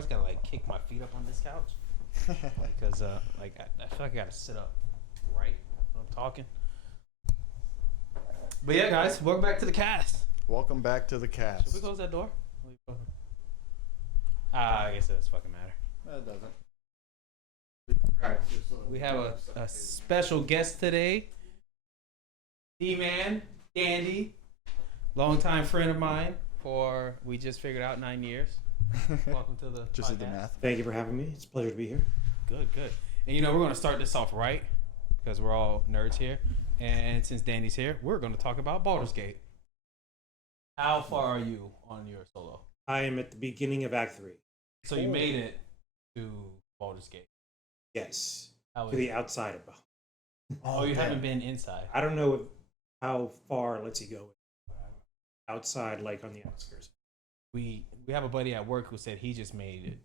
always gotta like kick my feet up on this couch because like I feel like I gotta sit up right when I'm talking. But yeah, guys, welcome back to the cast. Welcome back to the cast. Should we close that door? I guess it doesn't fucking matter. That doesn't. We have a special guest today. D-Man, Dandy, longtime friend of mine for, we just figured out, 9 years. Welcome to the Just podcast. did the math. Thank you for having me. It's a pleasure to be here. Good. And you know, we're going to start this off right because we're all nerds here. And since Dandy's here, we're going to talk about Baldur's Gate. How far are you on your solo? I am at the beginning of Act 3. So you made it to Baldur's Gate. Yes. How To is the it? outside of Baldur's. Oh, you haven't been inside. I don't know how far it lets you go. Outside, like on the outskirts. We have a buddy at work who said he just made it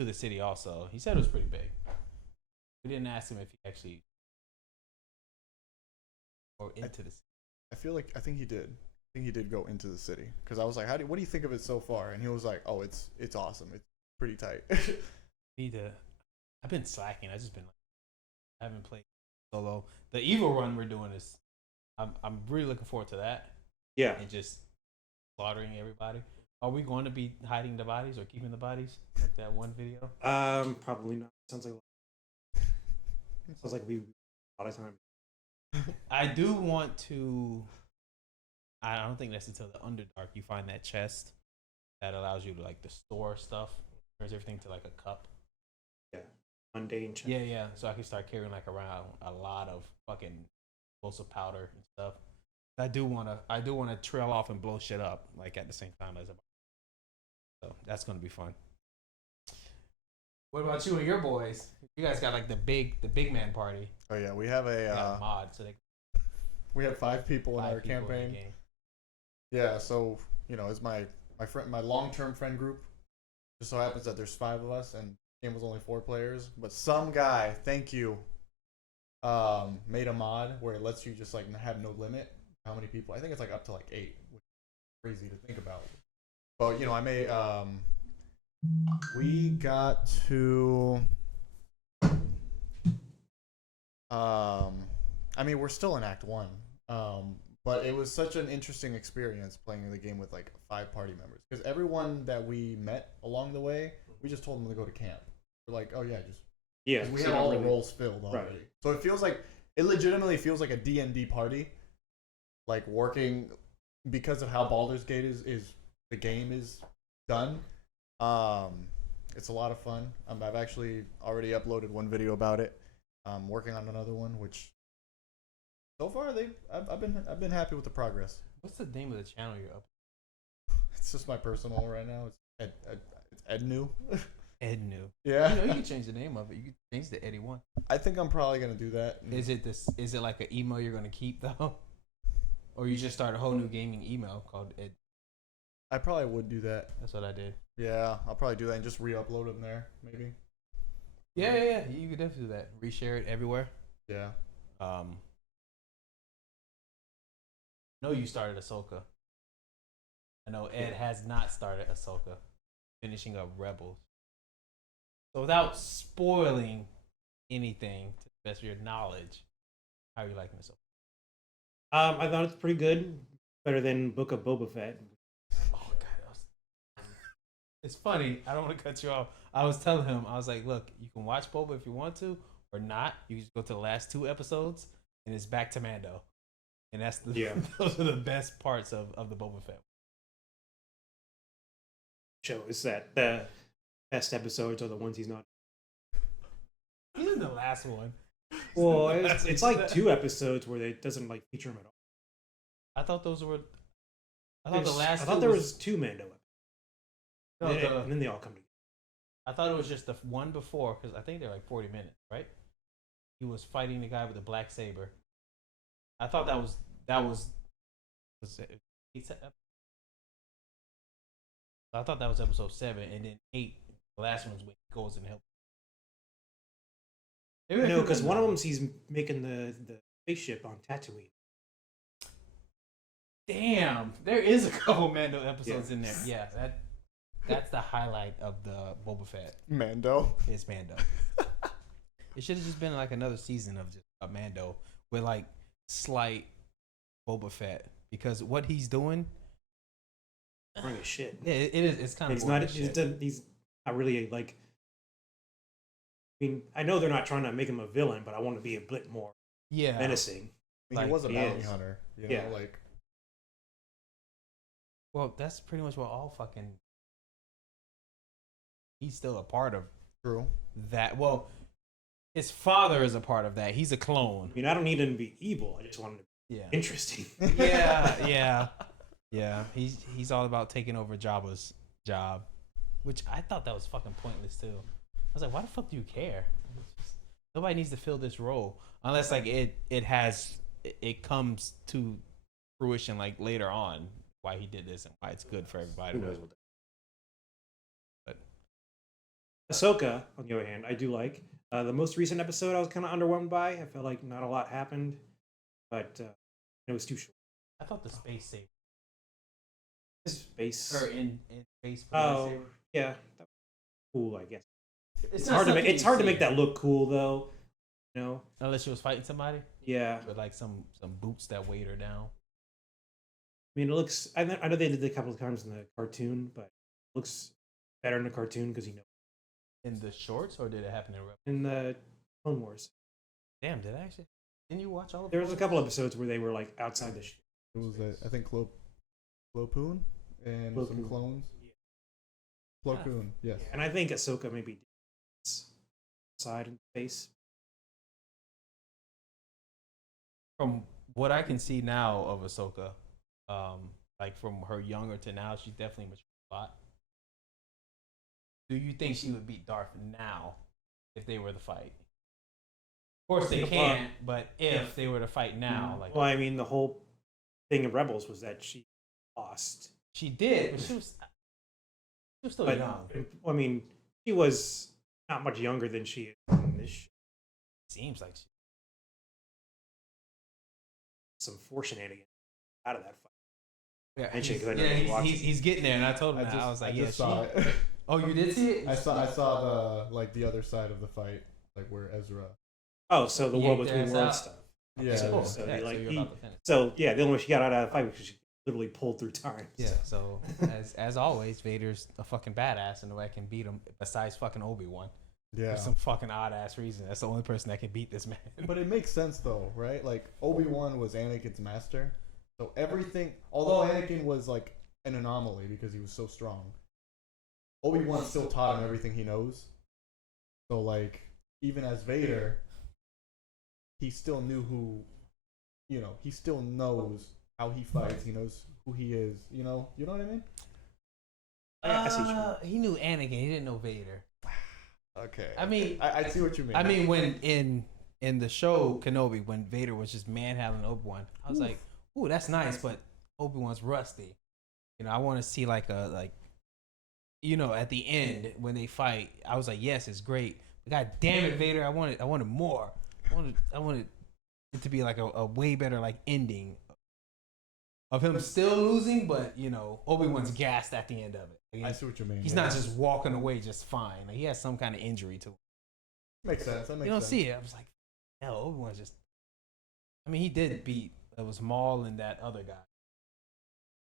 to the city also. He said it was pretty big. We didn't ask him if he actually or into the city. I think he did. I think he did go into the city because I was like, what do you think of it so far? And he was like, oh, it's awesome. It's pretty tight. I've been slacking. I haven't played solo. The evil run we're doing is I'm really looking forward to that. Yeah. And just slaughtering everybody. Are we going to be hiding the bodies or keeping the bodies like that one video? Probably not. Sounds like we a lot of time. I do want to. I don't think that's until the Underdark you find that chest that allows you to like to store stuff. Turns everything to like a cup. Yeah. Mundane check. Yeah. So I can start carrying like around a lot of fucking explosive powder and stuff. I do wanna trail off and blow shit up like at the same time as so that's gonna be fun. What about you and your boys? You guys got like the big man party. Oh yeah, we have a mod, so we have 5 people in our people campaign. in the game. Yeah, so you know, it's my friend, my long-term friend group. Just so happens that there's 5 of us, and the game was only 4 players. But some guy, thank you, made a mod where it lets you just like have no limit how many people. I think it's like up to like 8, which is crazy to think about. But you know, I made we got to I mean, we're still in Act 1. But it was such an interesting experience playing the game with like 5 party members because everyone that we met along the way, we just told them to go to camp. We're like, oh yeah, just we have all the roles filled already. Right. So it legitimately feels like a D&D party, like working because of how Baldur's Gate is the game is done. It's a lot of fun. I've actually already uploaded one video about it. I'm working on another one, which so far I've been happy with the progress. What's the name of the channel you're up? It's just my personal right now. It's Ednu. Ednu. Yeah. You know, you can change the name of it. You can change to Eddie One. I think I'm probably gonna do that. Is it like an email you're gonna keep though, or you just start a whole new gaming email called Ed? I probably would do that. That's what I did. Yeah, I'll probably do that and just re-upload them there, maybe. Yeah. You could definitely do that. Reshare it everywhere. Yeah. I know you started Ahsoka. I know Ed has not started Ahsoka, finishing up Rebels. So without spoiling anything, to the best of your knowledge, how are you liking Ahsoka? I thought it's pretty good. Better than Book of Boba Fett. Oh God, it's funny. I don't want to cut you off. I was telling him, I was like, look, you can watch Boba if you want to, or not. You just go to the last 2 episodes, and it's back to Mando. And that's those are the best parts of the Boba Fett show. Is that the best episodes are the ones he's not? He's in the last one. Well, it's like 2 episodes where it doesn't like feature him at all. I thought those were. I thought there was 2 Mando episodes. No, and then they all come together. I thought it was just the one before because I think they're like 40 minutes, right? He was fighting the guy with the black saber. I thought that was it. I thought that was episode 7, and then 8. The last one's when he goes and helps. No, because one of them he's making the spaceship on Tatooine. Damn, there is a couple Mando episodes in there. Yeah, That's the highlight of the Boba Fett. Mando. It's Mando. It should have just been like another season of just a Mando with like slight Boba Fett because what he's doing. Boring as shit. Yeah, it is. It's kind of. He's not really like. I mean, I know they're not trying to make him a villain, but I want to be a bit more menacing. I mean, he was a bounty hunter, you know, Yeah. like. Well, that's pretty much what all fucking. He's still a part of True. that. Well, his father is a part of that. He's a clone. I mean, I don't need him to be evil. I just want him to be Yeah. interesting. Yeah. He's all about taking over Jabba's job, which I thought that was fucking pointless too. I was like, why the fuck do you care? Nobody needs to fill this role unless like it comes to fruition like later on why he did this and why it's good for everybody. Who knows what that. But Ahsoka, on the other hand, I do like. The most recent episode I was kind of underwhelmed by. I felt like not a lot happened, but it was too short. I thought the space saver. Space. Or in space. Oh, yeah. That was cool, I guess. It's hard to make. It's hard to make that look cool, though. You know. Unless she was fighting somebody. Yeah. With like some boots that weighed her down. I mean, it looks. I know they did it a couple of times in the cartoon, but it looks better in the cartoon because In the shorts, or did it happen in real? in the Clone Wars. Damn, did I actually? Didn't you watch all of? There was a couple episodes where they were like outside the ship. It was, I think, Plo Koon and Plo some Koon. clones. Yeah. Plo Koon, yes. And I think Ahsoka maybe outside in space. From what I can see now of Ahsoka, like from her younger to now, she's definitely matured a lot. Do you think she would beat Darth now if they were to fight? Of course they can't, but if they were to fight now, like Well, I mean, the whole thing of Rebels was that she lost. she did, but she was still But young. I mean, she was not much younger than she is in this show. Seems like she. Some fortunate out of that fight. Yeah, Mention it 'cause I know yeah, he's watching. he's getting there, and I told him that. I was like, yeah, saw it. Oh, you did see it? I saw the other side of the fight, like where Ezra. Oh, so the world Yanked between their worlds ass stuff. Yeah. So, Cool. yeah. so, Yeah, like, you're he- about to finish. so yeah, the only way she got out of that fight was because she literally pulled through time. Yeah, so as always, Vader's a fucking badass, and nobody can beat him besides fucking Obi-Wan. Yeah. For some fucking odd ass reason. That's the only person that can beat this man. But it makes sense though, right? Like Obi-Wan was Anakin's master. So everything, although Anakin was like an anomaly because he was so strong, Obi-Wan still taught him everything he knows. So like, even as Vader, he still knew who, he still knows how he fights. He knows who he is. You know what I mean? I see what you mean. He knew Anakin. He didn't know Vader. Okay. I mean, I see what you mean. I mean, when in the show Kenobi, when Vader was just manhandling Obi-Wan, I was like, "Ooh, that's nice," but Obi-Wan's rusty. I want to see like at the end when they fight. I was like, "Yes, it's great." But God damn it, Vader! I wanted more. I wanted it to be like a way better like ending of him still losing, but Obi-Wan's gassed at the end of it. Like, I see what you mean. he's yeah. not just walking away just fine. Like he has some kind of injury to him. Makes sense. That makes You don't sense. see it. I was like, hell, Obi-Wan's just. I mean, he did beat. It was Maul and that other guy.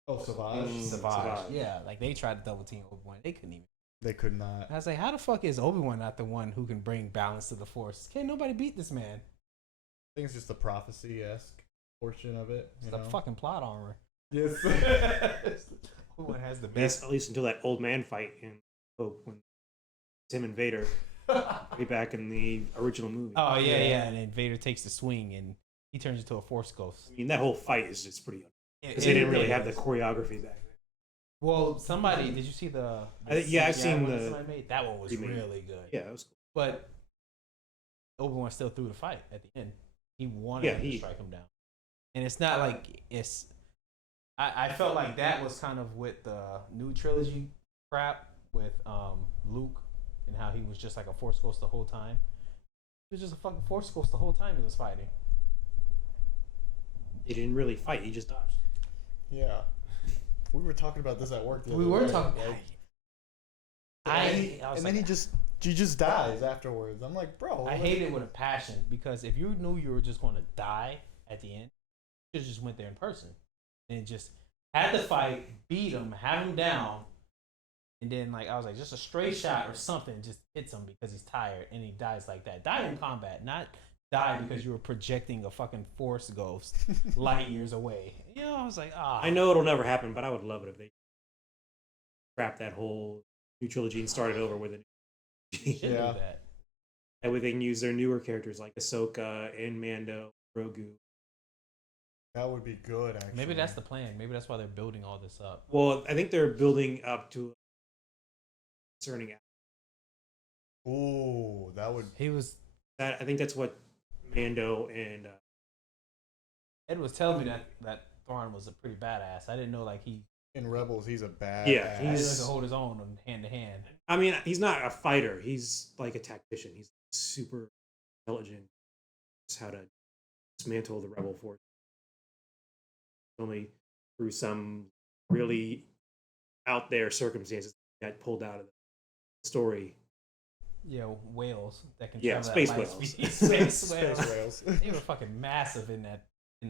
Oh, Savage. Savage. Yeah, like they tried to double team Obi-Wan. They couldn't even. They could not. I was like, how the fuck is Obi-Wan not the one who can bring balance to the Force? Can't nobody beat this man? I think it's just the prophecy-esque portion of it. It's the fucking plot armor. Yes. Obi-Wan has the At best. least until that old man fight in Hope when Tim and Vader way back in the original movie. Oh yeah, and then Vader takes the swing and he turns into a Force ghost. I mean, that whole fight is just pretty. Because It- they didn't it really have is. the choreography back then. Well, somebody did you see the Yeah, I've CGI seen one that the somebody made? That one was remake. really good. Yeah, that was cool. But Obi-Wan still threw the fight at the end. He wanted Yeah, him to strike him down. And it's not like it's. I felt like that was kind of with the new trilogy crap with Luke and how he was just like a Force ghost the whole time. He was just a fucking Force ghost the whole time he was fighting. He didn't really fight. He just dodged. Yeah. We were talking about this at work. The We other were day, talking. like, And then he just dies afterwards. I'm like, bro. I hate it with a passion because if you knew you were just going to die at the end, you should just went there in person and just had the fight, beat him, have him down, and then I was like, just a straight shot or something just hits him because he's tired and he dies like that. Die in combat, not die because you were projecting a fucking force ghost light years away. I was like, I know it'll never happen, but I would love it if they scrap that whole new trilogy and started over with it. Should do that. That way they can use their newer characters like Ahsoka and Mando, Grogu. That would be good, actually. Maybe that's the plan. Maybe that's why they're building all this up. Well, I think they're building up to concerning. Ooh, that would. I think that's what Mando and Ed was telling me that Thrawn was a pretty badass. I didn't know he in Rebels he's a bad. Yeah, he's to hold his own hand to hand. I mean, he's not a fighter. He's like a tactician. He's super intelligent. Just how to dismantle the rebel force. Only through some really out there circumstances got pulled out of the story. Yeah, whales that can space whales. Space whales. They were fucking massive in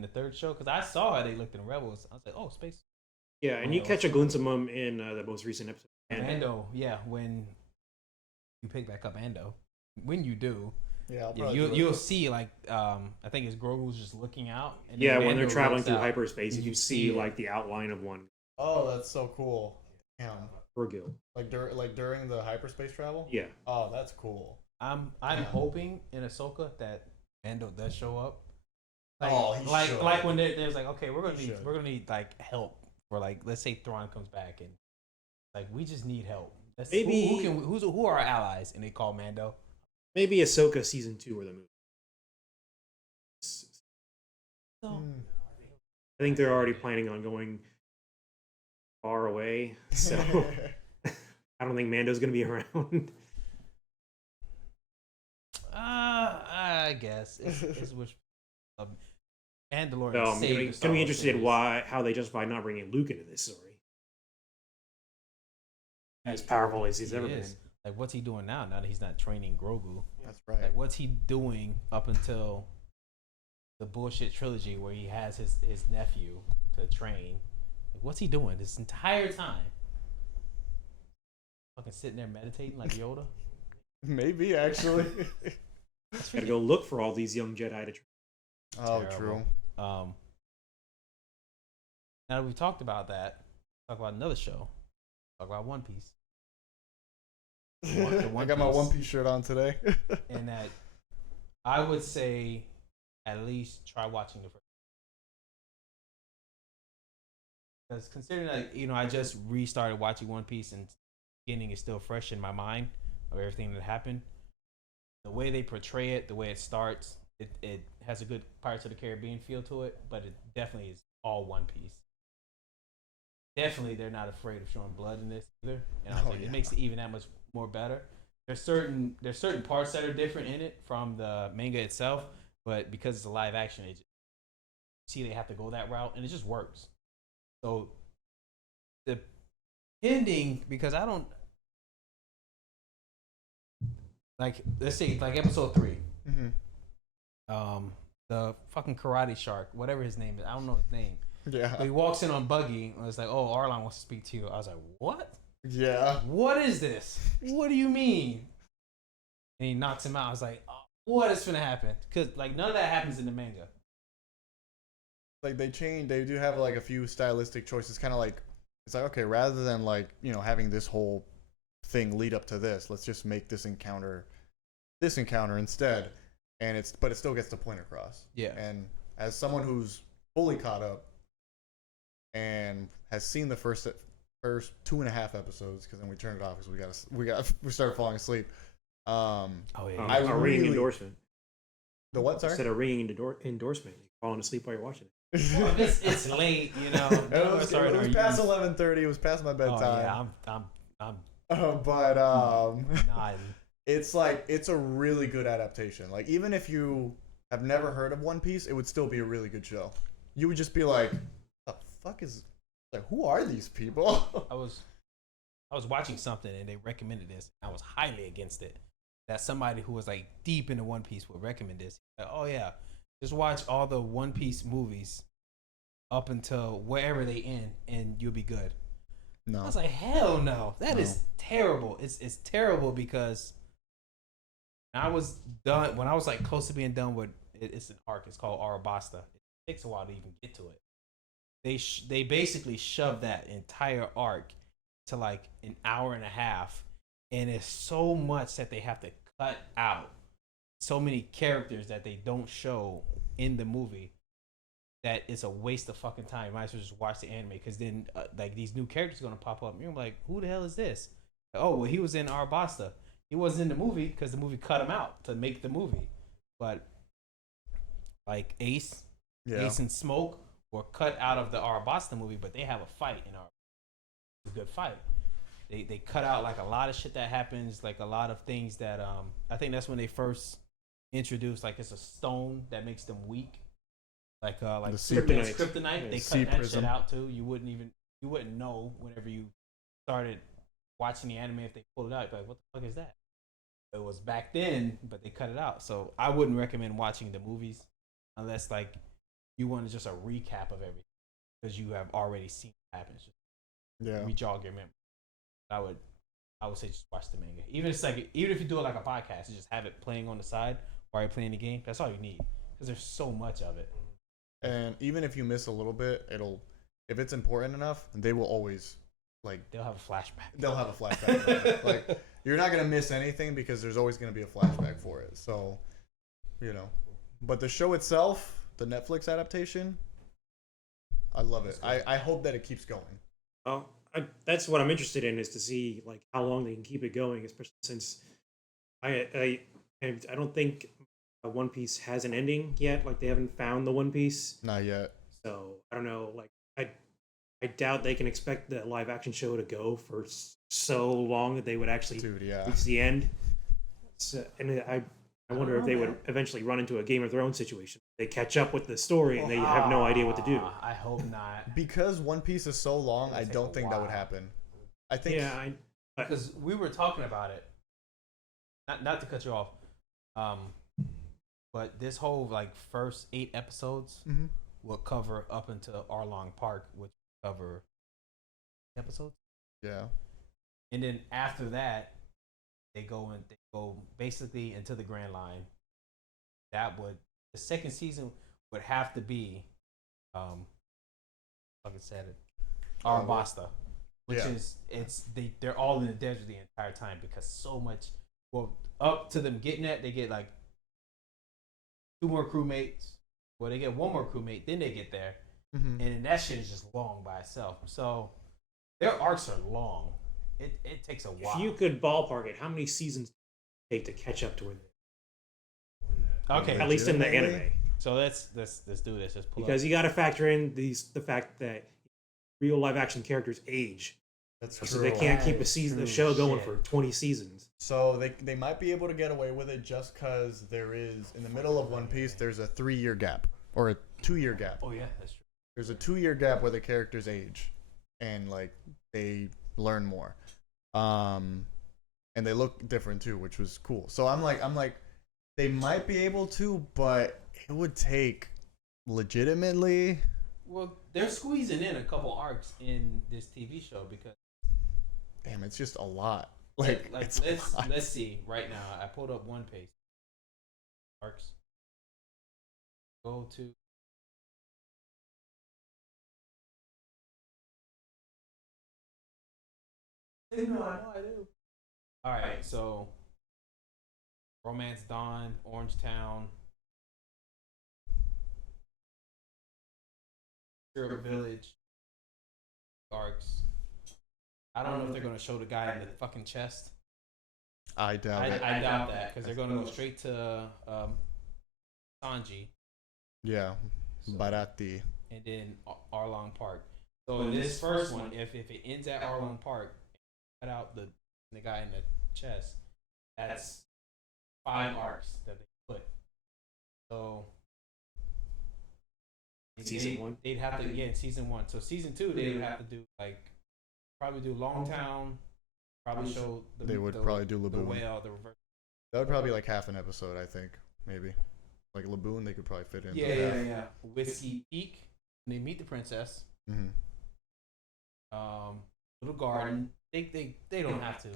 the third show because I saw how they looked in Rebels. I was like, oh, space. Yeah, and you catch a glimpse of them in the most recent episode. Mando, yeah, when you pick back up Mando, when you do, you'll see I think it's Grogu's just looking out. And when they're traveling through hyperspace, you see the outline of one. Oh, that's so cool. Damn. Grogu. During the hyperspace travel. Yeah. Oh, that's cool. I'm hoping in Ahsoka that Mando does show up. Should. When there's okay, we're gonna need help for let's say Thrawn comes back and we just need help. Maybe who are our allies? And they call Mando. Maybe Ahsoka season 2 or the movie. I think they're already planning on going far away, so I don't think Mando's going to be around. I guess it's which Mandalorian. No, I'm going to be interested in how they justify not bringing Luke into this story. As powerful as he's ever been. What's he doing now that he's not training Grogu? That's right. What's he doing up until the bullshit trilogy where he has his nephew to train? What's he doing this entire time? Fucking sitting there meditating like Yoda? Maybe, actually. Gotta go look for all these young Jedi to train. Oh, Terrible. true. Now that we've talked about that, talk about another show. Talk about One Piece. I got my One Piece shirt on today. And that I would say at least try watching the first. Because considering I just restarted watching One Piece and beginning is still fresh in my mind of everything that happened. The way they portray it, the way it starts, it has a good Pirates of the Caribbean feel to it, but it definitely is all One Piece. Definitely, they're not afraid of showing blood in this either, and I was it makes it even that much more better. There's certain parts that are different in it from the manga itself, but because it's a live action, they have to go that route, and it just works. So the ending, because I don't let's say episode 3. Mm-hmm. The fucking karate shark, whatever his name is, I don't know his name. Yeah. But he walks in on Buggy and it's like, oh, Arlon wants to speak to you. I was like, what? Yeah. What is this? What do you mean? And he knocks him out. I was like, oh, what is gonna happen? Because none of that happens in the manga. They do have a few stylistic choices, kind of it's okay, rather than having this whole thing lead up to this, let's just make this encounter instead, but it still gets the point across. Yeah. And as someone who's fully caught up and has seen the first 2.5 episodes, because then we turned it off because we started falling asleep. A ringing endorsement. The what? Sorry. I said a ringing endorsement. You're falling asleep while you're watching it. Well, it's late, It was past 11:30. It was past my bedtime. Oh, yeah, I'm but nodding. it's a really good adaptation. Even if you have never heard of One Piece, it would still be a really good show. You would just be like, the fuck is who are these people? I was watching something and they recommended this. I was highly against it. That somebody who was like deep into One Piece would recommend this. Like, oh yeah, just watch all the One Piece movies up until wherever they end, and you'll be good. No. I was like, hell no, that No. is terrible. It's terrible because I was done when I was like close to being done with it. It's an arc. It's called Arabasta. It takes a while to even get to it. They basically shoved that entire arc to like an hour and a half, and it's so much that they have to cut out. So many characters that they don't show in the movie that it's a waste of fucking time. You might as well just watch the anime because then like these new characters are gonna pop up. And you're like, who the hell is this? Oh well, he was in Arabasta. He wasn't in the movie because the movie cut him out to make the movie. But like Ace, Yeah. Ace and Smoke were cut out of the Arabasta movie, but they have a fight in our a good fight. They cut out like a lot of shit that happens, like a lot of things that I think that's when they first introduced like it's a stone that makes them weak. Like The Superman's Kryptonite. kryptonite. They Sea cut that prism. shit out too. You wouldn't know whenever you started watching the anime if they pulled it out. You'd be like, what the fuck is that? It was back then, but they cut it out. So I wouldn't recommend watching the movies unless like you want just a recap of everything because you have already seen what happens. Just Yeah. re-jog your memory. I would say just watch the manga. Even if you do it like a podcast, you just have it playing on the side while you're playing the game. That's all you need because there's so much of it. And even if you miss a little bit, if it's important enough, they will always like They'll have a flashback. they'll have a flashback. About it. Like you're not gonna miss anything because there's always gonna be a flashback for it. So, but the show itself, the Netflix adaptation, I love it. I hope that it keeps going. Well, that's what I'm interested in, is to see like how long they can keep it going, especially since I don't think One Piece has an ending yet. Like they haven't found the One Piece, Not yet. so I don't know. Like I doubt they can expect the live action show to go for so long that they would actually Dude, yeah. reach the end. So, and I wonder if they would eventually run into a Game of Thrones situation. They catch up with the story and they have no idea what to do. I hope not. Because One Piece is so long, It'll I take don't a think that would while. happen. I think Yeah, Because we were talking about it. Not to cut you off. But this whole like first 8 episodes Mhm. will cover up until Arlong Park, which will cover episodes. Yeah. And then after that, they go basically into the Grand Line. The second season would have to be like I said it, Arabasta. Which Yeah. is they're all in the desert the entire time because so much up to them getting that they get like 2 more crewmates. Well, they get 1 more crewmate, then they get there. Mm-hmm. And then that shit is just long by itself. So their arcs are long. It takes a while. if you could ballpark it, how many seasons does it take to catch up to it? Okay. At least in the Legitimately? anime, So let's do this. Just pull because up. you got to factor in the fact that real live action characters age, That's true. so they can't keep a That's season, the true show going shit. for 20 seasons. So they might be able to get away with it just because there is, in the middle of One Piece, there's a 3-year gap or a 2-year gap. Oh yeah, that's true. There's a 2-year gap where the characters age and like they learn more, and they look different too, which was cool. So I'm like, they might be able to, but it would take legitimately. Well, they're squeezing in a couple arcs in this TV show because Damn, it's just a lot. Like it's a lot. let's see right now. I pulled up One Piece arcs. Go to no, I do. All right, so Romance Dawn, Orange Town, Syrup Village, arcs. I don't know if they're gonna show the guy in the fucking chest. I doubt it. I doubt that because they're gonna go straight to Sanji Yeah, So- Barati. and then Arlong Park. So in this first one, if it ends at Arlong Park, cut out the guy in the chest, that's 5 arcs that they put. So Season 1? they'd have to in season 1. So season 2 they would have to do like probably do Longtown, Probably show. They would probably do the Laboon. whale, the reverse. That would probably be like half an episode, I think, maybe. Like Laboon, they could probably fit in. Yeah. Whiskey Peak. And they meet the princess. Mm-hmm. Little garden. They don't have to.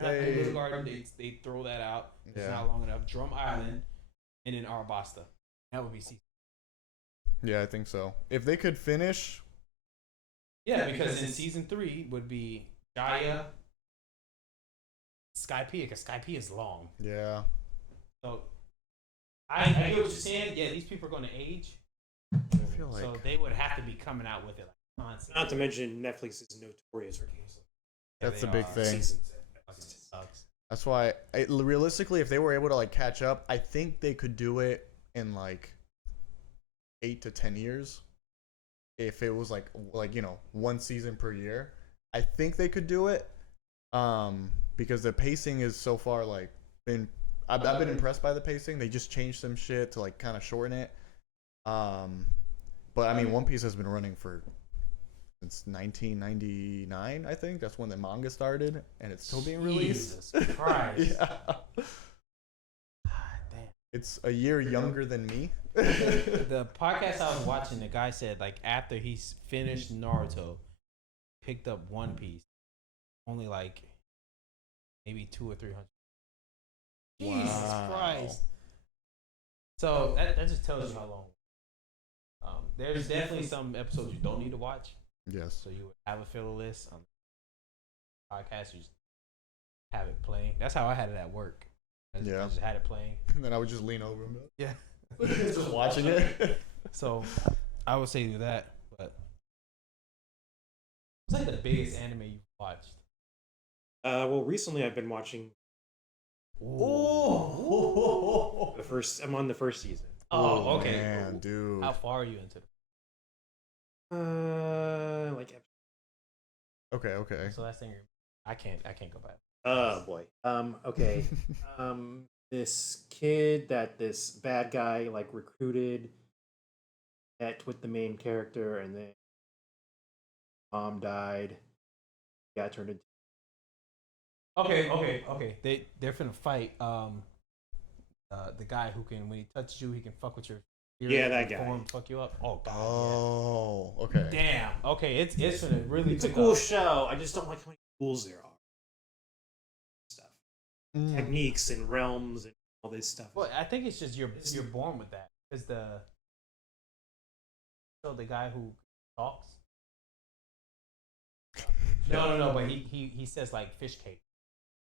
Little garden. They throw that out. It's not long enough. Drum Island, and then Arabasta. That would be season. Yeah, I think so. If they could finish. Yeah, because in season 3 would be Jaya, Skypiea, because Skypiea is long. Yeah. So I get what you're saying. Yeah, these people are going to age. I feel like. So they would have to be coming out with it like constantly. Not to mention Netflix is notorious for canceling. That's the big thing. Seasons. Sucks. That's why, realistically, if they were able to like catch up, I think they could do it in like 8 to 10 years. If it was like one season per year, I think they could do it. Because the pacing is so far like I've been impressed by the pacing. They just changed some shit to like kind of shorten it. But I mean, One Piece has been running since 1999. I think that's when the manga started, and it's still being released. Jesus Christ. Yeah. Damn. It's a year younger than me. The podcast I was watching, the guy said like after he's finished Naruto, picked up One Piece, only like maybe 200 or 300. Jesus Christ! So that just tells you how long. There's definitely some episodes you don't need to watch. Yes. So you would have a filler list on podcast. You just have it playing. That's how I had it at work. I just had it playing. And then I would just lean over and Yeah. just watching it. So I would say do that. But what's like the biggest anime you've watched? Well, recently I've been watching Oh. I'm on the first season. Oh, okay. Man, dude. How far are you into it? Like. Okay. So that's thing. I can't go back. Oh boy. Okay. This kid that this bad guy like recruited with the main character, and then mom died. Got turned into. Okay. They're finna fight. The guy who can, when he touches you, he can fuck with your. Yeah, that guy. Form, fuck you up. Oh god. Oh, okay. Damn. Okay, it's finna really. It's a cool show. I just don't like how many rules there are. Stuff, techniques and realms and all this stuff. Well, I think it's just you're born with that. Because the guy who talks. No. But he says like fish cake.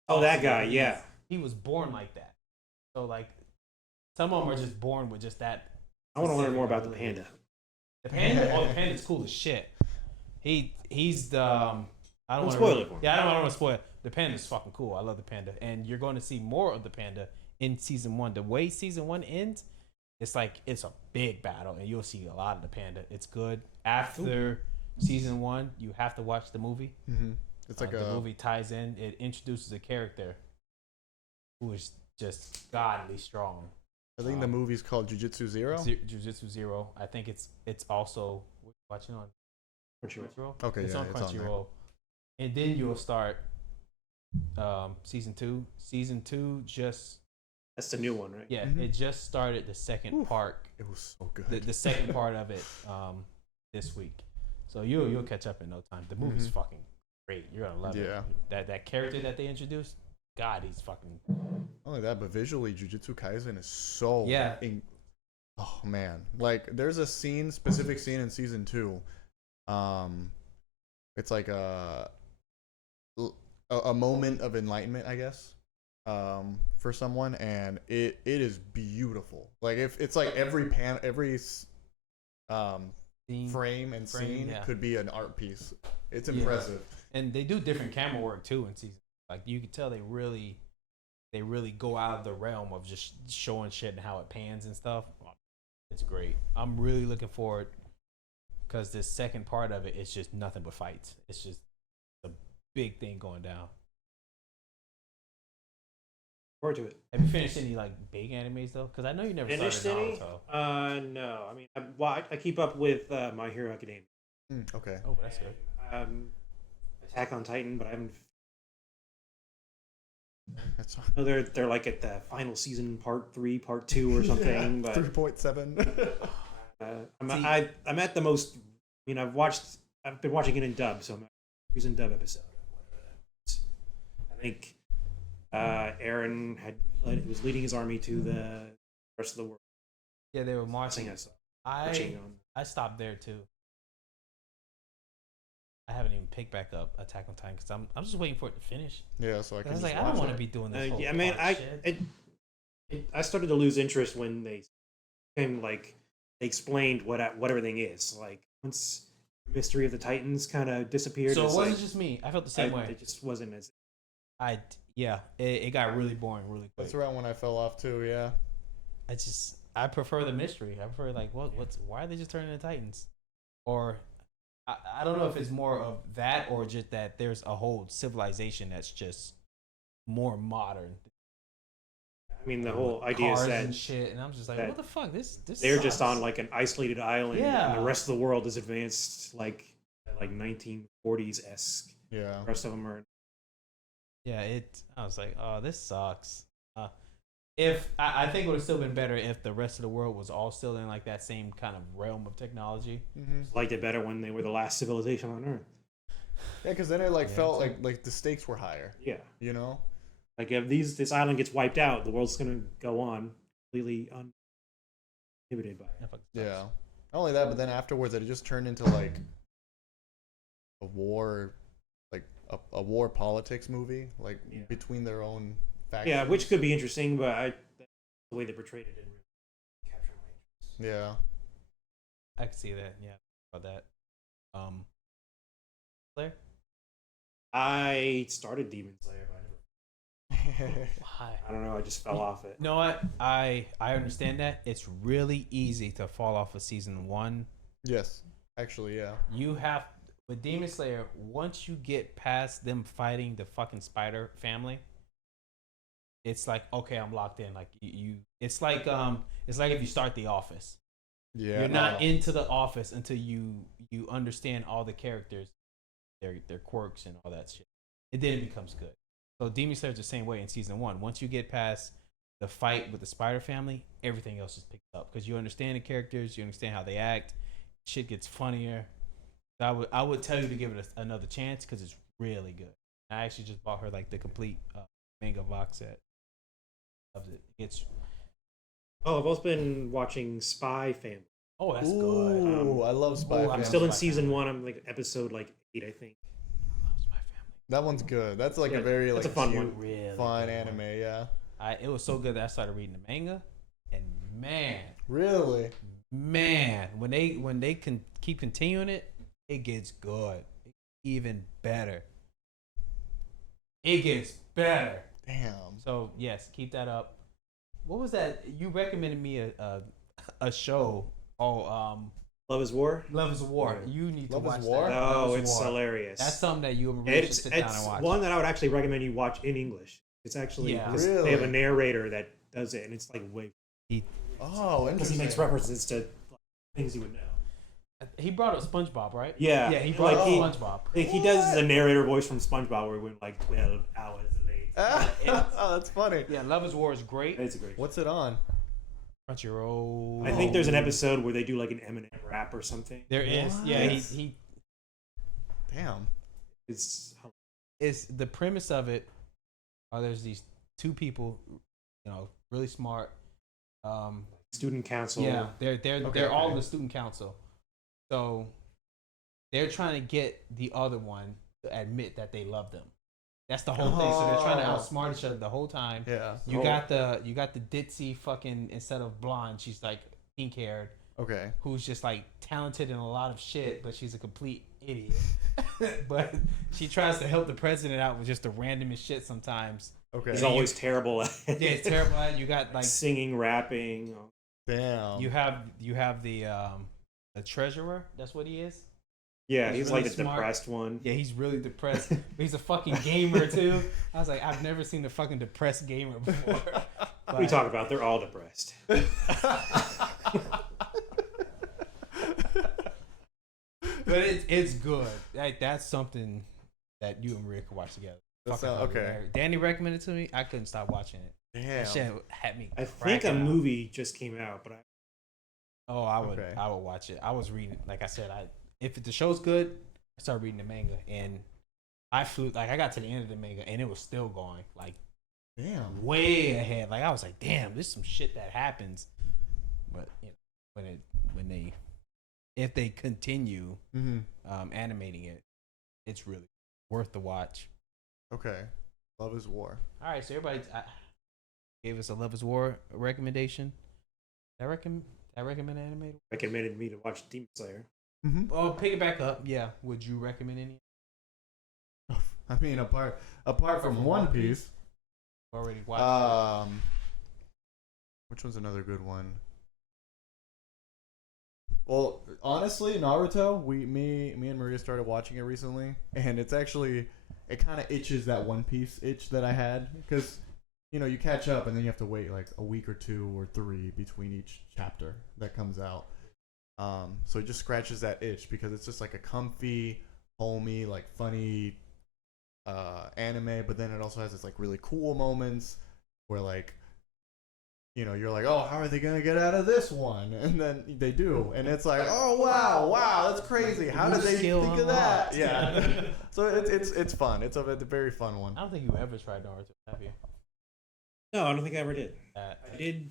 Oh, that guy. Yeah. He was born like that. So like, some of them are just born with just that. I want to learn more about the panda. The panda's cool as shit. He's the. I don't want to spoil it for me. Yeah, I don't want to spoil it. The panda's fucking cool. I love the panda, and you're going to see more of the panda in season 1. The way season 1 ends, it's like it's a big battle, and you'll see a lot of the panda. It's good. After season 1, you have to watch the movie. Mm-hmm. It's like the movie ties in. It introduces a character who is just godly strong. I think the movie's called Jujutsu Zero. Jujutsu Zero. I think it's also watching on Crunchyroll. Okay, it's on Crunchyroll. And then you'll start season 2. Season 2 just. That's the new one, right? Yeah, it just started the second part. It was so good. The second part of it this week. So you'll catch up in no time. The movie's fucking great. You're gonna love it. That character that they introduced. God, he's fucking. Not only that, but visually, Jujutsu Kaisen is so. Yeah. Oh man, like there's a specific scene in season 2. It's like a moment of enlightenment, I guess, for someone, and it is beautiful. Like if it's like every frame and scene could be an art piece. It's impressive. And they do different camera work too in season. Like you can tell they really go out of the realm of just showing shit and how it pans and stuff. It's great. I'm really looking forward because this second part of it is just nothing but fights. It's just a big thing going down. Forward to it. Have you finished any like big animes though? Because I know you never finished any. No. I mean, I keep up with My Hero Academia. Okay. Oh, that's good. Attack on Titan, but I haven't That's No, they're like at the final season, part 3, part 2, or something. But 3.7. I'm at the most. I've been watching it in dub, so I'm at the season dub episode. I think Aaron was leading his army to the rest of the world. Yeah, they were marching. Marching on. I stopped there too. I haven't even picked back up Attack on Titan because I'm just waiting for it to finish. Yeah, so I can. I was just like, I don't want to it. be doing this. Yeah, I mean, I started to lose interest when they came like they explained what everything is. Like once Mystery of the Titans kind of disappeared. So it wasn't like, just me. I felt the same way. It just wasn't as. It got really boring really quick. That's around when I fell off too. Yeah. I prefer the mystery. I prefer like why are they just turning into Titans? Or I don't know if it's more of that or just that there's a whole civilization that's just more modern. I mean, the whole idea is that and shit, and I'm just like, what the fuck? This they're sucks. just on like an isolated island, Yeah. and the rest of the world is advanced like 1940s esque. Yeah. The rest of them are. Yeah, I was like, oh, this sucks. If I think it would have still been better if the rest of the world was all still in like that same kind of realm of technology. Mm-hmm. Liked it better when they were the last civilization on Earth. Yeah, because then it felt like the stakes were higher. Yeah. You know. Like if this island gets wiped out, the world's gonna go on completely uninhibited by it. Yeah. Not only that, but then afterwards, it just turned into like a war, like a war politics movie, like between their own factions. Yeah, which could be interesting, but the way they portrayed it didn't really capture my interest. Yeah. I could see that. Yeah, about that. Claire? I started Demon Slayer, but Why? I don't know. I just fell off it. You know what? I understand that. It's really easy to fall off of season 1. Yes. Actually, yeah. You have with Demon Slayer, once you get past them fighting the fucking spider family, it's like, okay, I'm locked in. Like it's like if you start The Office. Yeah. You're not into The Office until you understand all the characters, their quirks and all that shit. It then becomes good. So Demon Slayer's the same way in season 1. Once you get past the fight with the spider family, everything else just picks up because you understand the characters, you understand how they act. Shit gets funnier. So I would tell you to give it another chance because it's really good. I actually just bought her like the complete manga box set. Loves it. I've also been watching Spy Family. Oh, that's Ooh, good. I love Spy I'm Family. I'm still in Spy season Family. 1. I'm like episode 8, I think. I love Spy Family. That one's good. That's like a very that's like a fun cute, one. Really fun good anime. one. Yeah. It was so good that I started reading the manga, and Really. man, when they can keep continuing it, it gets good, even better. It gets better. Damn. So yes, keep that up. What was that? You recommended me a show. Oh, Love is War. Love is War. You need to Love is watch War? that. Oh, Love is it's War. hilarious. That's something that you and Maria should sit down and watch. One that I would actually recommend you watch in English. It's actually Yeah. 'cause Really? they have a narrator that does it, and it's like way Oh, because interesting. he makes references to things you would know. He brought up SpongeBob, right? Yeah, Yeah, he brought up he- SpongeBob. Like, he does the narrator voice from SpongeBob, where we went like 12 hours late. Oh, that's funny. Yeah, Love is War is great. It's a great. What's it on? Crunchyroll. I think there's an episode where they do like an Eminem rap or something. There is. What? Yeah, he Damn. It's is the premise of it. There's these two people, really smart. student council. Yeah, they're Okay, all okay. in the student council. So they're trying to get the other one to admit that they love them. That's the whole thing. So they're trying to Oh. outsmart each other the whole time. Yeah. You got the ditzy fucking, instead of blonde, she's like pink haired, Okay. who's just like talented in a lot of shit, but she's a complete idiot. But she tries to help the president out with just the randomest shit sometimes. Okay. He's always terrible at Yeah, it's terrible. You got like singing, rapping. Damn. you have the treasurer. That's what he is. Yeah, He's he's really like the smart. depressed one. Yeah, he's really depressed. But he's a fucking gamer too. I was like, I've never seen a fucking depressed gamer before. What we talk about, they're all depressed. But it's good. Like, that's something that you and Maria could watch together. That's Fucking okay. hilarious. Danny recommended it to me. I couldn't stop watching it. Damn. That shit had me. I think cracking a up. movie just came out, but I would. Okay. I would watch it. I was reading. Like I said, if the show's good, I started reading the manga, and I flew. Like I got to the end of the manga, and it was still going. Like Damn. way ahead. Like I was like, damn, this is some shit that happens. But you know, if they continue animating it, it's really worth the watch. Okay. Love is War. All right, so everybody gave us a Love is War recommendation. I recommend animated. recommended me to watch Demon Slayer. Oh, pick it back up. Yeah, would you recommend any? I mean, apart from One Piece, Already watched. which one's another good one? Well, honestly, Naruto. Me and Maria started watching it recently, and it's actually it kind of itches that One Piece itch that I had because you catch up and then you have to wait like a week or 2 or 3 between each chapter that comes out. So it just scratches that itch because it's just like a comfy, homey, like funny anime, but then it also has this like really cool moments where like you're like, oh, how are they gonna get out of this one? And then they do, and it's like, oh wow, that's crazy. How did they think of that? Yeah. So it's fun. It's a very fun one. I don't think you ever tried Naruto, have you? No, I don't think I ever did. I did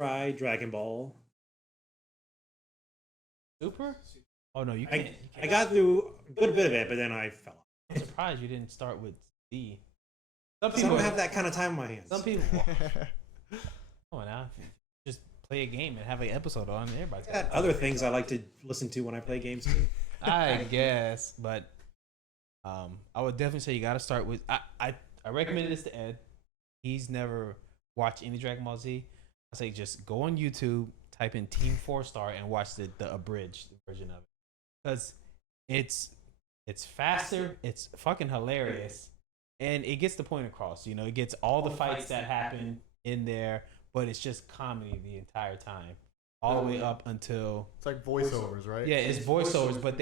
try Dragon Ball. Super? Oh no, you can't. I got through a good bit of it, but then I fell off. I'm surprised you didn't start with D. Some people don't have that kind of time on my hands. Some people. Come on now, just play a game and have an episode on. Everybody's got other things I like to listen to when I play games too. I guess, but I would definitely say you got to start with. I recommended this to Ed. He's never watched any Dragon Ball Z. I say just go on YouTube, type in Team 4-Star, and watch the abridged version of it, because it's faster, it's fucking hilarious, and it gets the point across. It gets all the fights that happen in there, but it's just comedy the entire time, all the way up until it's like voiceovers, right? Yeah, it's voiceovers, but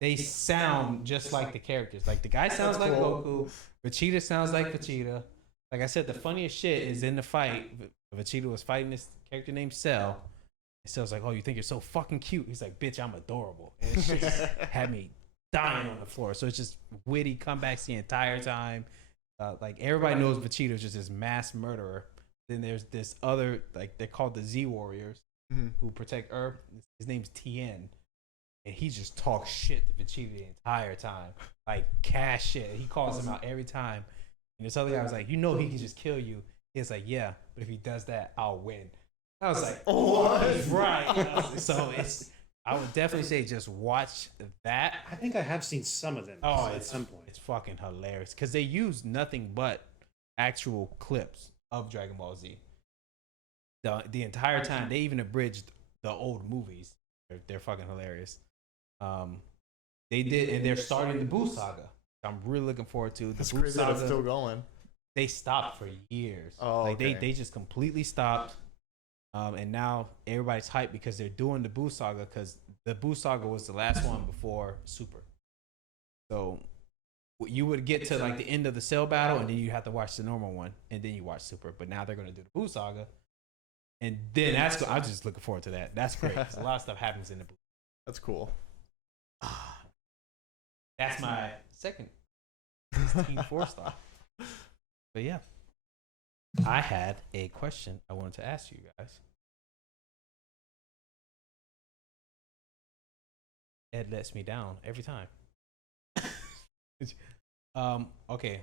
they sound just like the characters. Like the guy sounds like Goku, Vegeta sounds like Vegeta. Like I said, the funniest shit is in the fight. Vegeta was fighting this character named Cell. And Cell's like, "Oh, you think you're so fucking cute?" He's like, "Bitch, I'm adorable." And it just had me dying on the floor. So it's just witty comebacks the entire time. Like everybody knows Vegeta's just this mass murderer. Then there's this other, like they're called the Z Warriors, who protect Earth. His name's Tien, and he just talks shit to Vegeta the entire time, like cash shit. He calls him out every time. And this other guy was like, he can just kill you. He's like, yeah, but if he does that, I'll win. I was like, what? Right. So I would definitely say just watch that. I think I have seen some of them. At some point. It's fucking hilarious because they use nothing but actual clips of Dragon Ball Z. The entire time, they even abridged the old movies. They're fucking hilarious. They did, and they're starting the Buu saga. I'm really looking forward to the That's Buu crazy that saga. it's still going. They stopped for years. Oh, like okay. they just completely stopped. And now everybody's hyped because they're doing the Buu saga, because the Buu saga was the last one before Super. So you would get to like the end of the Cell battle, and then you have to watch the normal one, and then you watch Super. But now they're going to do the Buu saga, and then I'm just looking forward to that. That's great. 'Cause a lot of stuff happens in the Buu. That's cool. That's my second Team 4-Star. But yeah, I had a question I wanted to ask you guys. Ed lets me down every time. Okay.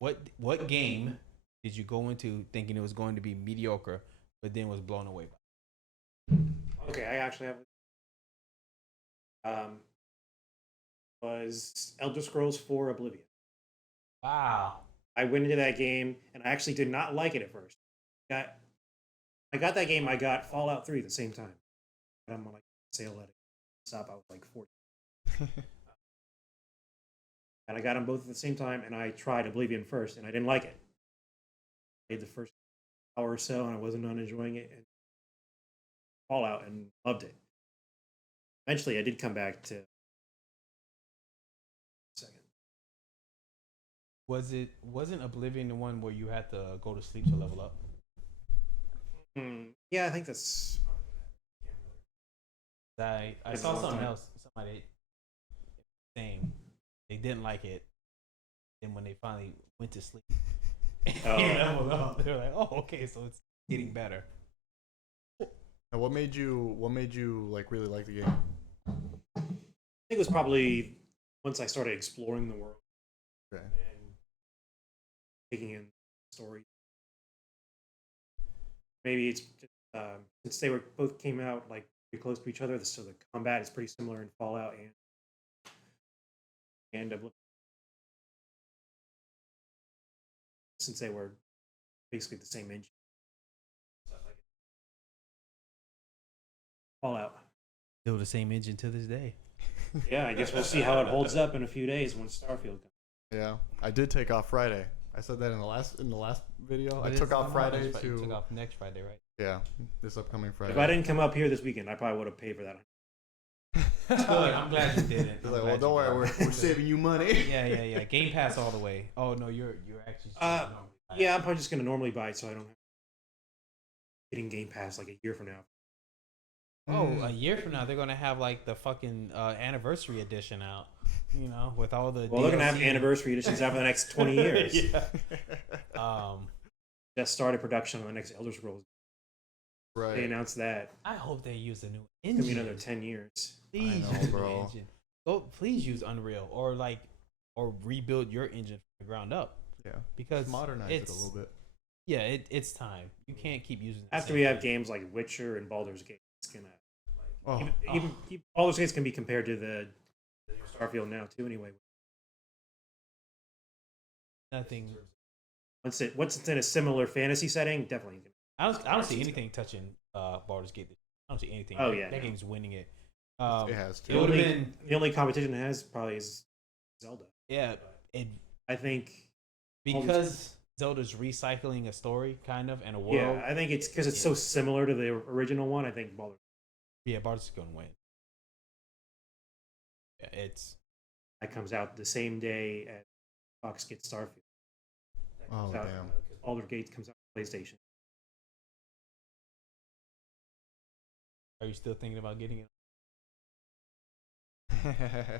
What game did you go into thinking it was going to be mediocre, but then was blown away by? Okay, I actually have. Was Elder Scrolls 4 Oblivion. Wow. I went into that game and I actually did not like it at first. I got that game. I got Fallout 3 at the same time. And I'm on like sale at it. Stop. I was like 40. And I got them both at the same time, and I tried Oblivion first, and I didn't like it. I played the first hour or so, and I wasn't enjoying it. And Fallout, and loved it. Eventually, I did come back to. wasn't Oblivion the one where you had to go to sleep to level up? Yeah, I think that's. I It's a saw long something time. else. Somebody saying they didn't like it, and when they finally went to sleep, Oh. you leveled up. They're like, "Oh, okay, so it's getting better." And what made you like really like the game? I think it was probably once I started exploring the world Okay. and taking in the story. Maybe it's just, since they were both came out like pretty close to each other, so the combat is pretty similar in Fallout and Oblivion, since they were basically the same engine. Fallout. Still the same engine to this day. Yeah, I guess we'll see how it holds up in a few days when Starfield comes. Yeah, I did take off Friday. I said that in the last video. I But took it's off Friday you took to off next Friday, right? yeah, this upcoming Friday. If I didn't come up here this weekend, I probably would have paid for that. Good. I'm glad you didn't. He's like, well, don't worry, we're saving you money. Yeah. Game Pass all the way. Oh no, you're actually. Yeah, I'm probably just gonna normally buy it so I don't have getting Game Pass like a year from now. Oh, a year from now they're gonna have like the fucking anniversary edition out. You know, with all the. Well, they're gonna have DLC. anniversary editions out for the next 20 years. Yeah. Um, That started production on the next Elder Scrolls. They Right. announced that I hope they use a new it's gonna be engine. another 10 years. Please I know, use a new bro. engine. Oh, please use Unreal or rebuild your engine from the ground up Yeah. because Modernize it it's a little bit. Yeah, it's time. You can't keep using. The After same we have thing. games like Witcher and Baldur's Gate, it's gonna Oh, even Baldur's Gate can be compared to the Starfield now too. Anyway, Nothing. once it's in a similar fantasy setting, definitely. I don't see anything touching Baldur's Gate. I don't see anything. Oh, yeah, that no. game's winning it. it has It to. would have been The only competition it has probably is Zelda. yeah. It I think. because Zelda's recycling a story kind of and a world. Yeah, I think it's because it's so similar to the original one. I think Baldur's Baldur's gonna win. Yeah, it's that comes out the same day as Fox gets Starfield. Oh So, damn. Baldur's Gate comes out on PlayStation. Are you still thinking about getting it?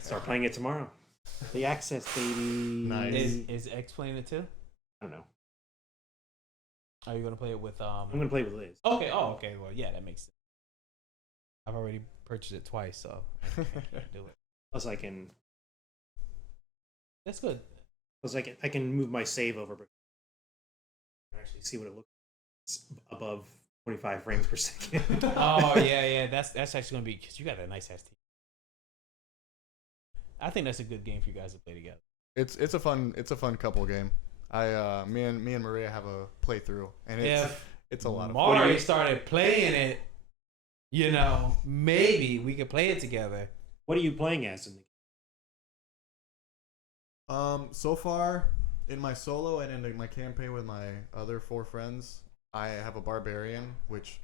Start playing it tomorrow. The access, baby. Nice. Is X playing it too? I don't know. Are you gonna play it with I'm gonna play with Liz. Okay. Oh, okay. Well, yeah, that makes sense. I've already purchased it twice, so I can't do it. Plus, I can. That's good. Plus, I can move my save over, but actually see what it looks like. It's above 25 frames per second. Oh yeah. That's actually gonna be because you got a nice ass TV. I think that's a good game for you guys to play together. It's a fun couple game. Me and Maria have a playthrough, and it's a lot of fun. Mari started playing it, you know, maybe we could play it together. What are you playing as in the So far in my solo and in my campaign with my other 4 friends, I have a barbarian, which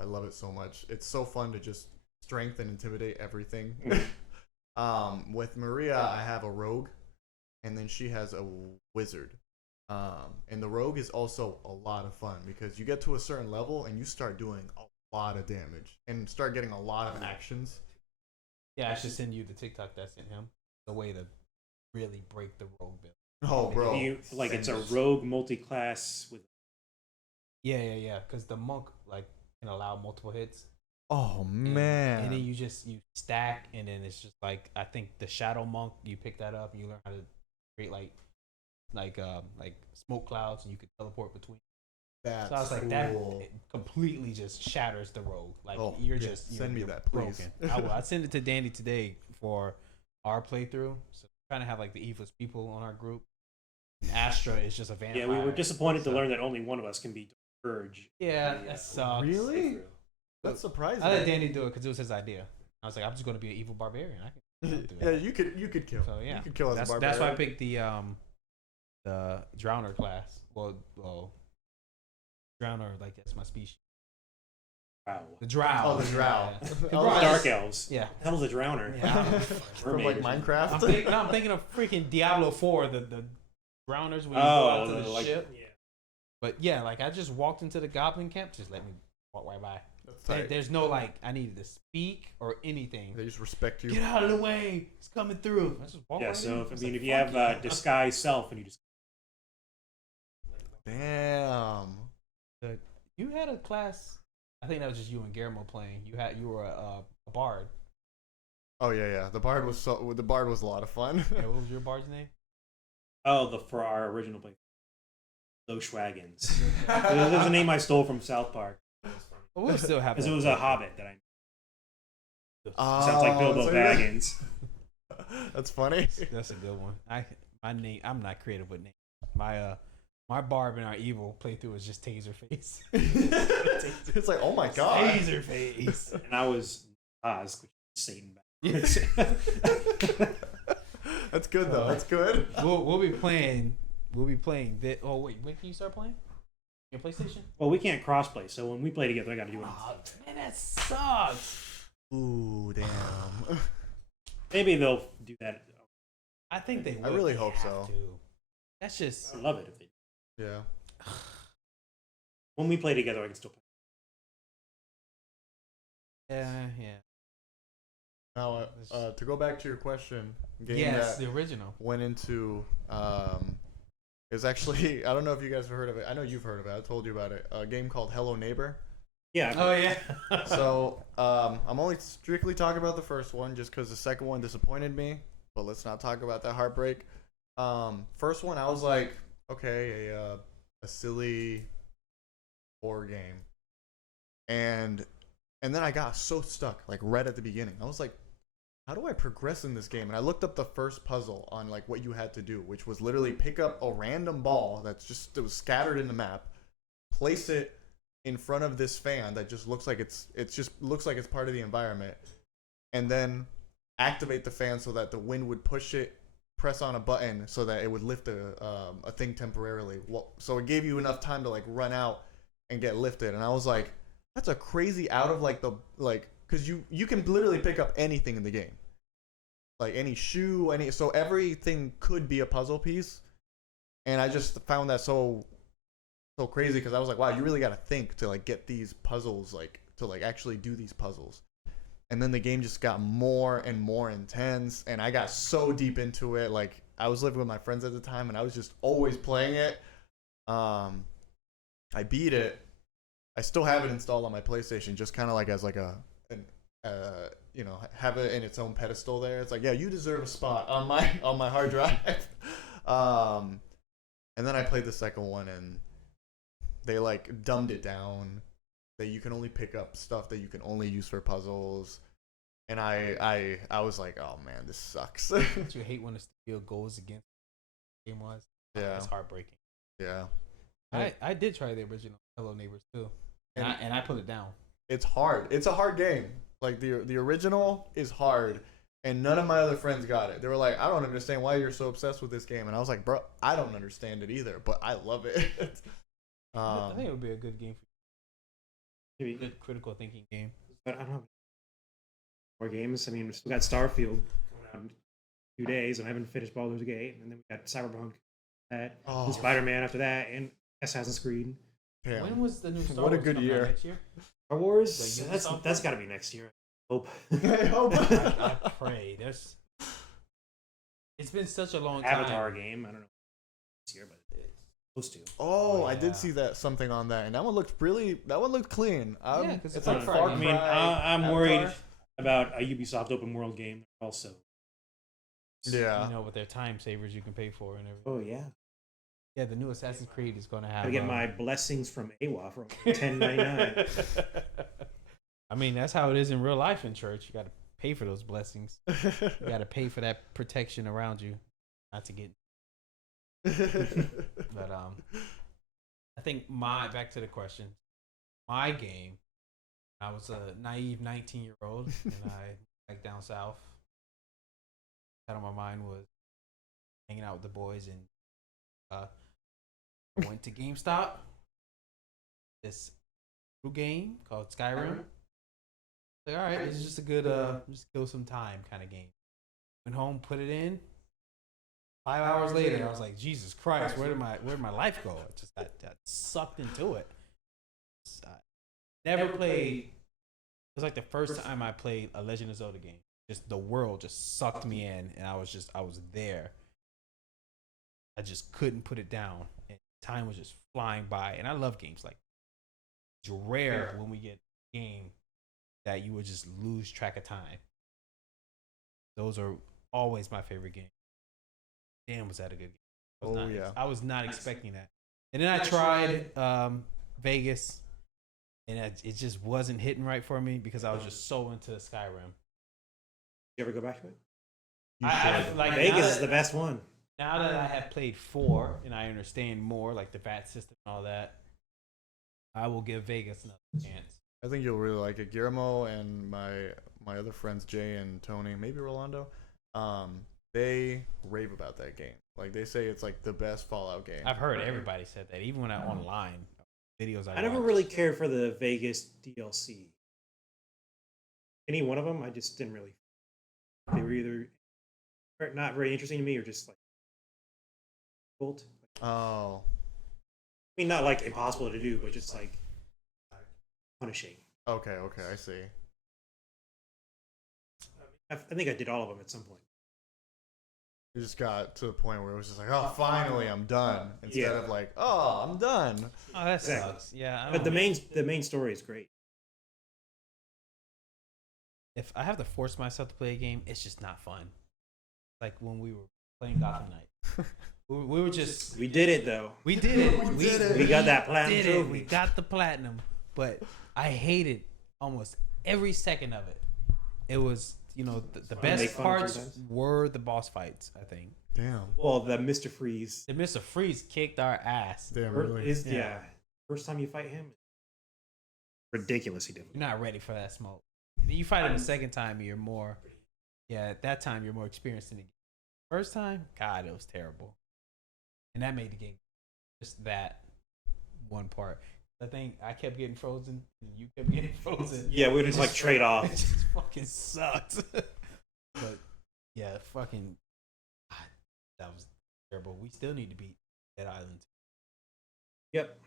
I love it so much. It's so fun to just strength and intimidate everything. With Maria, I have a rogue, and then she has a wizard. And the rogue is also a lot of fun because you get to a certain level and you start doing a lot of damage and start getting a lot of actions. Yeah, I should send you the TikTok that's in him. The way to really break the rogue build. Oh, bro. it's a rogue multi-class with. Yeah. Because the monk like can allow multiple hits. Oh And- man. And then you stack, and then it's just like I think the shadow monk. You pick that up, and you learn how to create like smoke clouds, and you can teleport between. That's So I was like, cool. that it completely just shatters the rogue. Like Oh, you're yeah, just send me you're that, please. broken. I will. I send it to Danny today for our playthrough. So we're trying to have like the evilest people on our group. And Astra is just a vampire. Yeah, we were disappointed to So- learn that only one of us can be Purge. Yeah, that sucks. Really? That's surprising. I let Danny do it because it was his idea. I was like, I'm just going to be an evil barbarian. I can do Yeah, that. you could kill. So yeah, You could kill as a that's barbarian. why I picked the Drowner class. Well, Drowner, like that's my species. Wow. The Drow. Oh, the Drow. Yeah. Oh, Right. Dark elves. Yeah. The hell's a drowner? Yeah. From like Mermaid. Minecraft. I'm thinking of freaking Diablo 4, the drowners when you go out to Oh, the like, ship. yeah. But yeah, like I just walked into the goblin camp, just let me walk right by. That's tight. There's no like I needed to speak or anything. They just respect you. Get out of the way! It's coming through. I just walk Yeah, right so in. if, I was mean, like, if you fuck have yeah. disguise self and you just Damn. You had a class. I think that was just you and Guillermo playing. You were a bard. Oh yeah. The bard was a lot of fun. Yeah, what was your bard's name? for our original play, those Schwagons. There's a name I stole from South Park Well, we still have. because that it was a Hobbit that I. Oh, Sounds like Bilbo so Baggins. That's funny. That's a good one. My name. I'm not creative with names. My barb and our evil playthrough was just Taserface. It's like, oh my god. Taserface. And I was Oz, which is Satan. That's good though. That's good. We'll be playing. We'll be playing. Oh wait, when can you start playing? Your PlayStation? Well, we can't crossplay, so when we play together, I got to do it. Oh, man, that sucks. Ooh, damn. Maybe they'll do that. I think they. I Would. really They hope have so. to. That's just. I love it if they. Yeah. When we play together, I can still play. Yeah. Now, to go back to your question, game Yes, that the original. went into is actually I don't know if you guys have heard of it. I know you've heard of it. I told you about it. A game called Hello Neighbor. Yeah. Oh yeah. So I'm only strictly talking about the first one just because the second one disappointed me. But let's not talk about that heartbreak. First one I was like, okay, a silly horror game, and then I got so stuck like right at the beginning. I was like, how do I progress in this game? And I looked up the first puzzle on like what you had to do, which was literally pick up a random ball that was scattered in the map, place it in front of this fan that just looks like it's part of the environment, and then activate the fan so that the wind would push it, press on a button so that it would lift a thing temporarily. So it gave you enough time to like run out and get lifted. And I was like, that's a crazy out of because you can literally pick up anything in the game, like any shoe, so everything could be a puzzle piece. And I just found that so crazy because I was like, wow, you really got to think to like get these puzzles, like to like actually do these puzzles. And then the game just got more and more intense, and I got so deep into it. Like I was living with my friends at the time, and I was just always playing it. I beat it. I still have it installed on my PlayStation, just kind of like as like have it in its own pedestal there. It's like, yeah, you deserve a spot on my hard drive. And then I played the second one, and they like dumbed it down. That you can only pick up stuff that you can only use for puzzles, and I was like, oh man, this sucks. Don't you hate when the studio goes against the game was? Yeah, It's heartbreaking. yeah. I did try the original Hello Neighbors too, and I put it down. It's hard. It's a hard game. Like the original is hard, and none of my other friends got it. They were like, I don't understand why you're so obsessed with this game, and I was like, bro, I don't understand it either, but I love it. I think it would be a good game for Maybe. you. Good critical thinking game. But I don't have more games. I mean, we still got Starfield coming out in 2 days, and I haven't finished Baldur's Gate, and then we got Cyberpunk, and Spider-Man after that, and Assassin's Creed. Damn. When was the new Star What a Wars good coming out, year. next year? Star Wars. Like, That's got to be next year. I hope. I hope. I pray. It's been such a long time. Avatar game. I don't know this year, but it's supposed to. Oh, I yeah. did see that something on that, and that one looked clean. Yeah, 'cause it's it's like Far Far Cry. I mean, Cry, I'm Avatar. worried about a Ubisoft open world game also. Yeah. You know, with their time savers you can pay for and everything. Oh yeah. Yeah, the new Assassin's Creed is going to have. Gotta get my blessings from AWA for $10.99. I mean, that's how it is in real life in church. You got to pay for those blessings. You got to pay for that protection around you, not to get. But I think back to the question. My game. I was a naive 19-year-old, and I back down south. Out of my mind was hanging out with the boys, and I went to GameStop. This new game called Skyrim. Like, all right, it's just a good just kill some time kind of game. Went home, put it in. 5 hours later, I was like, Jesus Christ, where did my life go? I just got sucked into it. I never played. It was like the first time I played a Legend of Zelda game. Just the world just sucked me in, and I was there. I just couldn't put it down, and time was just flying by. And I love games like it's rare when we get a game that you would just lose track of time. Those are always my favorite game. Damn, was that a good game? I was not expecting that. And then I tried Vegas, and it just wasn't hitting right for me because I was just so into Skyrim. You ever go back to it? Like Vegas is the best one. Now that I have played 4 and I understand more, like the VAT system and all that, I will give Vegas another chance. I think you'll really like it. Guillermo and my other friends Jay and Tony, maybe Rolando, they rave about that game. Like they say it's like the best Fallout game. I've heard everybody said that, even when I online videos. I never really cared for the Vegas DLC. Any one of them, I just didn't really. They were either not very interesting to me or just like. Oh. I mean, not like impossible to do, but just like punishing. Okay, I see. I think I did all of them at some point. It just got to the point where it was just like, oh, finally, I'm done. Instead of like, oh, I'm done. Oh, that sucks. Yeah, but the main story is great. If I have to force myself to play a game, it's just not fun. Like when we were playing Gotham Knight. We were just. We did it though. We did it. We got that platinum trophy. We got the platinum, but I hated almost every second of it. It was, the best parts were the boss fights. I think. Damn. Well, the Mr. Freeze. The Mr. Freeze kicked our ass. Damn, really? Yeah. First time you fight him, ridiculously difficult. You're not ready for that smoke. And then you fight him the second time, you're more. Yeah, at that time you're more experienced in the game. First time, God, it was terrible. And that made the game just that one part. I think I kept getting frozen and you kept getting frozen. Yeah, we would just like trade off. It just fucking sucked. But yeah, fucking God, that was terrible. We still need to beat Dead Island. Yep.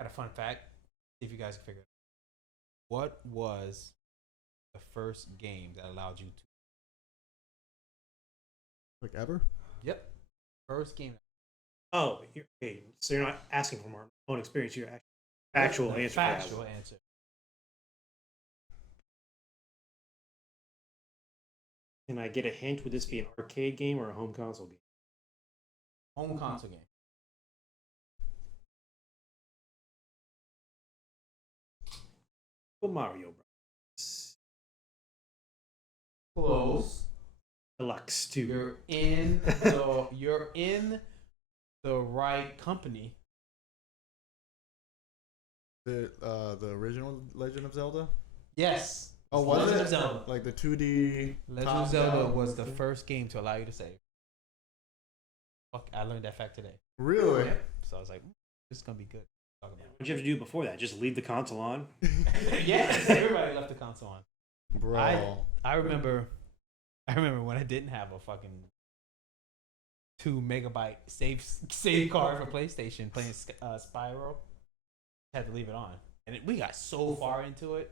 Got a fun fact. See if you guys can figure it out. What was the first game that allowed you to? Like ever? Yep. First game. Oh, okay. So you're not asking from our own experience. You're actual answer. Factual answer. Can I get a hint? Would this be an arcade game or a home console game? Home console game. Super Mario Bros. Close. Deluxe 2. You're in the right company. The original Legend of Zelda? Yes. Oh, was Legend it? of Zelda. Like the 2D. Legend of Zelda was the first game to allow you to save. Fuck, I learned that fact today. Really? Yeah. So I was like, this is gonna be good. What did you have to do before that? Just leave the console on? Yes, everybody left the console on. Bro. I remember when I didn't have a fucking 2 megabyte save card for PlayStation playing Spyro. Had to leave it on, and we got so far into it,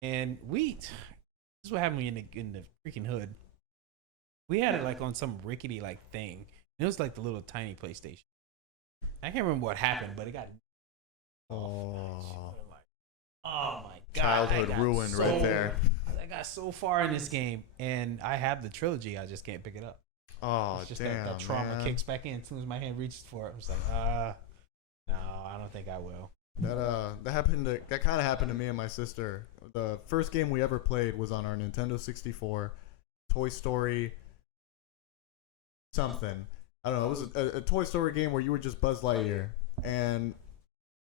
and this is what happened in the freaking hood. We had it like on some rickety like thing. And it was like the little tiny PlayStation. I can't remember what happened, but it got. Oh my God! Childhood ruined right there. I got so far in this game, and I have the trilogy. I just can't pick it up. Oh, it's just damn, that trauma man. kicks back in as soon as my hand reaches for it. I was like, no, I don't think I will. That kind of happened to me and my sister. The first game we ever played was on our Nintendo 64, Toy Story something. I don't know. It was a Toy Story game where you were just Buzz Lightyear, and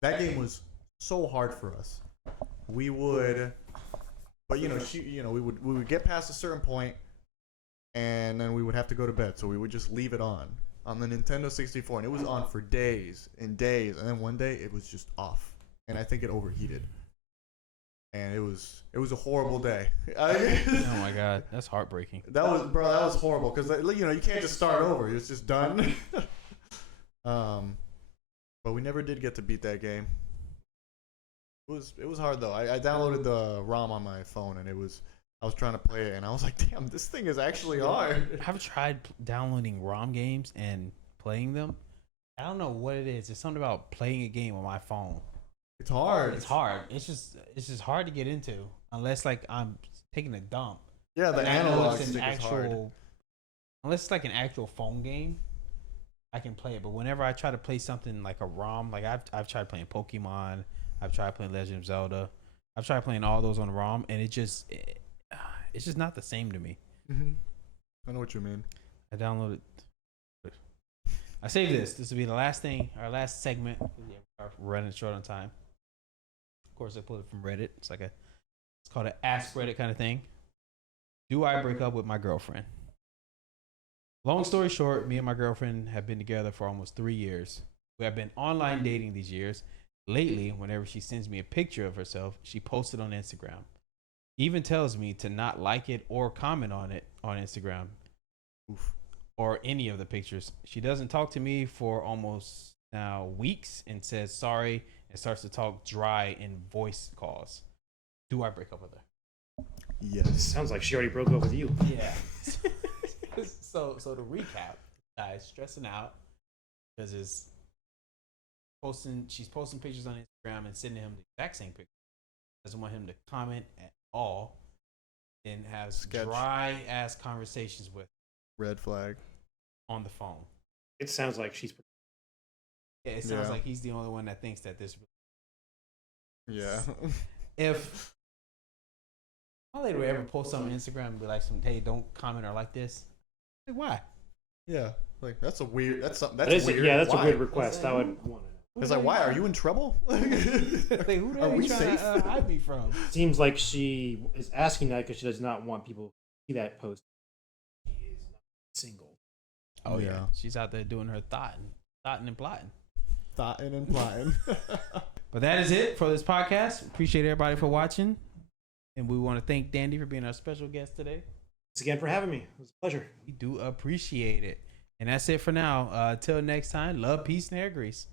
that game was so hard for us. We would, but we would get past a certain point, and then we would have to go to bed. So we would just leave it on the Nintendo 64, and it was on for days and days, and then one day it was just off, and I think it overheated. and it was a horrible day. Oh my god, that's heartbreaking. That was horrible because you can't just start over. It's just done. But we never did get to beat that game. It was hard though. I downloaded the ROM on my phone and I was trying to play it and I was like, damn, this thing is actually hard. I've tried downloading ROM games and playing them. I don't know what it is. It's something about playing a game on my phone. It's hard. It's hard. It's just hard to get into unless like I'm taking a dump. Yeah, the And I know analog it's an stick is hard. Unless it's like an actual phone game, I can play it. But whenever I try to play something like a ROM, like I've tried playing Pokemon, I've tried playing Legend of Zelda, I've tried playing all those on the ROM, and it's just not the same to me. Mm-hmm. I know what you mean. I downloaded. I saved this. This will be the last thing, our last segment. We're running short on time. Of course, I pulled it from Reddit. It's called an Ask Reddit kind of thing. Do I break up with my girlfriend? Long story short, me and my girlfriend have been together for almost 3 years. We have been online dating these years. Lately, whenever she sends me a picture of herself, she posts it on Instagram. Even tells me to not like it or comment on it on Instagram. Oof. Or any of the pictures. She doesn't talk to me for almost now weeks and says sorry and starts to talk dry in voice calls. Do I break up with her? Yes. Sounds like she already broke up with you. Yeah. So to recap, guys, stressing out because she's posting pictures on Instagram and sending him the exact same picture. Doesn't want him to comment at all and has dry ass conversations with Red flag. on the phone. It sounds like she's. Yeah, it sounds like he's the only one that thinks that this. Yeah. If my lady would ever post something on Instagram and be like, "Hey, don't comment or like this," like, why? Yeah. Like that's a weird. That's That weird. yeah, that's Why? a weird request. I would want to know. It's like, why are you in trouble? Like, who the hell are you trying to hide me from? Seems like she is asking that because she does not want people to see that post. She is not single. Oh yeah, Yeah. she's out there doing her thoughting and plotting. Thoughting and plotting. But that is it for this podcast. Appreciate everybody for watching, and we want to thank Dandy for being our special guest today. Thanks again for having me. It was a pleasure. We do appreciate it, and that's it for now. Till next time, love, peace, and hair grease.